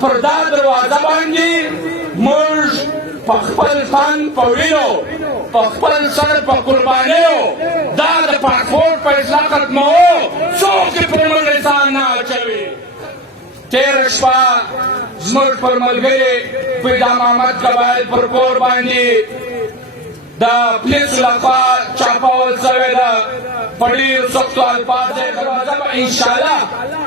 پر دا دروازه باندې موږ په خپل تن په وینو په خپل سر په قربانیو دا د پاسپورټ په اصلاح ختموو څوک یې پر موږ احسان نه اچوي تېره شپه زموږ پر ملګري پیدا محمد قبایل پر کور باندې د پولیسو لخوا چاپول شوې ده په ډېرو سختو الفاظو یې دروازه به انشاءالله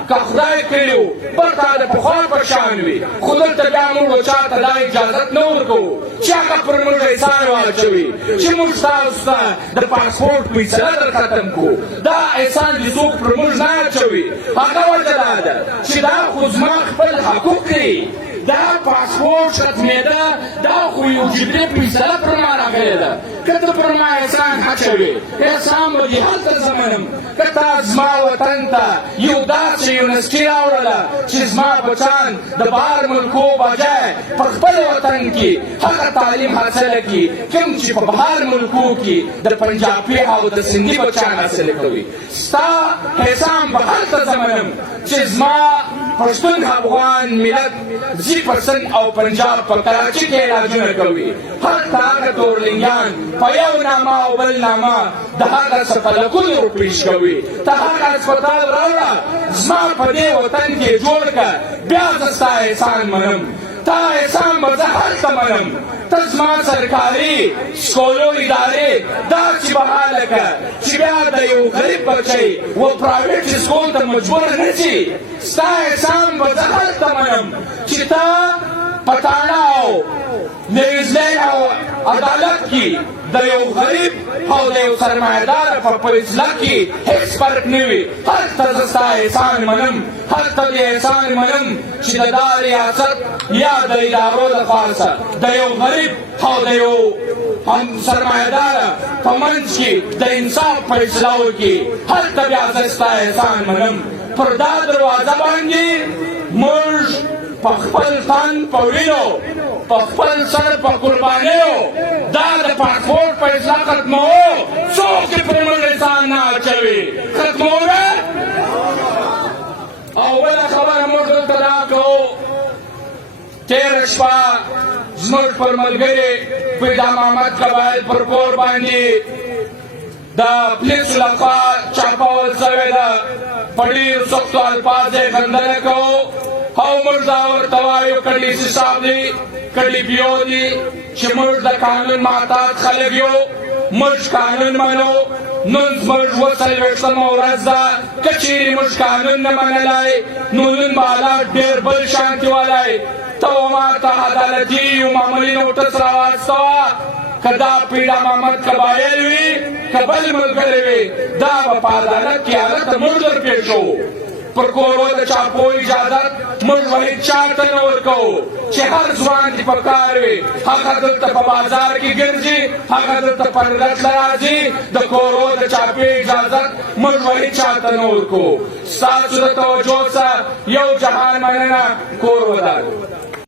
که خدای کړي وو بلته د پخوا په شان وي خو دلته بیا موږ چاته دا اجازت نه ورکوو چې هغه پر موږ احسان واچوي چې موږ ستاسو ته د پاسپورټ فیصله در ختم کړو دا احسان دې څوک پر موږ نه اچوي هغه وجه دا ده چې دا خو زما خپل حقوق دي دا پاسپورټ ختمېده دا خو یو جبري فیصله پر ما راغلې ده که ته پر ما احسان اچوې احسان به دې هلته زه منم که تا زما وطن ته یو داسې یونیورسټي راوړله چې زما بچان د بهر ملکو بجای په خپل وطن کې هغه تعلیم حاصله کړي کوم چې په بهر ملکو کې د پنجابي او د سندي بچان حاصله کوي ستا احسان به هلته زه منم چې زما پښتون افغان ملت 30% او پنجاب په کراچي کې علاجونه کوي هلته هغه تورلنګیان په یو نامه او بل نامه د هغه څخه لکونو روپۍ کوي ته هغه هسپتال راوړه زما په دې وطن کې جوړ کړه بیا زه ستا احسان منم تا احسان به زه هلته منم ته زما سرکاري سکولو ادارې داسې بحاله کړه چې بیا د یو غریب بچی و پرایویټ سکول ته مجبور نه شي ستا احسان به زه هلته منم چې ته په تاڼه او نیوزیلینډ او عدالت کې د یو غریب او د یو سرمایهدار په فیصله کې هېڅ فرق نه وي هلته زه ستا احسان منم هلته دې احسان منم چې د دا ریاست یا د ادارو لخوا د یو غریب او د یو سرمایهدار په منځ کې د انصاف فیصله وکړي هلته بیا زه ستا احسان منم پر دا دروازه باندې موږ په خپل تن په وینو په خپل سر په قربانیو دا د پاسپورټ په اصلاح ختموو څوک یې پر موږ احسان نه اچوي ختموو او بله خبره موږ دلته دا کوو تېره شپه زموږ پر ملګري پیدا محمد قبایل پر کور باندې د پولیسو لخوا چاپول شوې ده په ډېرو سختو الفاظو یې غندنه کوو او موږ دا ورته وایو که ډي سي صاحب دي که ډي پي او دي چې موږ د قانون محتاط خلک یو موږ قانون منو نن زموږ 40مه ورځ ده که چیرې موږ قانون نه منلی نو نن به حالات ډېر بل شانتي ولی ته ما ته عدالتي یو معمولي نوټس راواستوه که دا پیدا محمد قبایل وي که بل ملګری وي دا به په عدالت کې هلته موږ درپېښوو پر کورو د چاپو اجازت موږ وهیڅ چاته نه ورکوو چې هر ځوان چې په کار وي هغه دلته په بازار کې ګرځي هغه دلته په رټ راځي د کورو د چاپې اجازت موږ وهیڅ چاته نه ورکوو ستاسو د توجه څخه یو جهان مننه کور ودان